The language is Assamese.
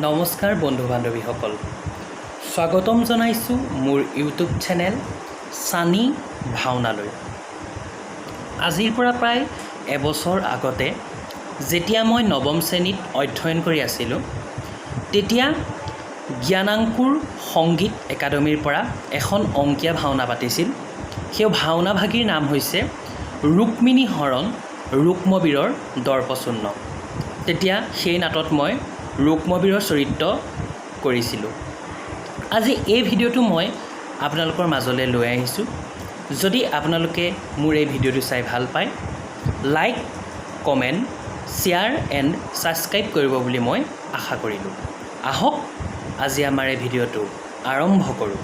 নমস্কাৰ বন্ধু বান্ধৱীসকল, স্বাগতম জনাইছোঁ মোৰ ইউটিউব চেনেল সানি ভাওনালৈ। আজিৰ পৰা প্ৰায় এবছৰ আগতে যেতিয়া মই নৱম শ্ৰেণীত অধ্যয়ন কৰি আছিলোঁ, তেতিয়া জ্ঞানাংকুৰ সংগীত একাডেমীৰ পৰা এখন অংকীয়া ভাওনা পাতিছিল। সেই ভাওনাভাগীৰ নাম হৈছে ৰুক্মিণী হৰণ ৰুক্মবীৰৰ দৰ্পচূন্য। তেতিয়া সেই নাটত মই ৰুক্মবীৰৰ চৰিত্ৰ কৰিছিলোঁ। আজি এই ভিডিঅ'টো মই আপোনালোকৰ মাজলৈ লৈ আহিছোঁ। যদি আপোনালোকে মোৰ এই ভিডিঅ'টো চাই ভাল পায়, like, comment, share and subscribe কৰিব বুলি মই আশা কৰিলোঁ। আহক আজি আমাৰ এই ভিডিঅ'টো আৰম্ভ কৰোঁ।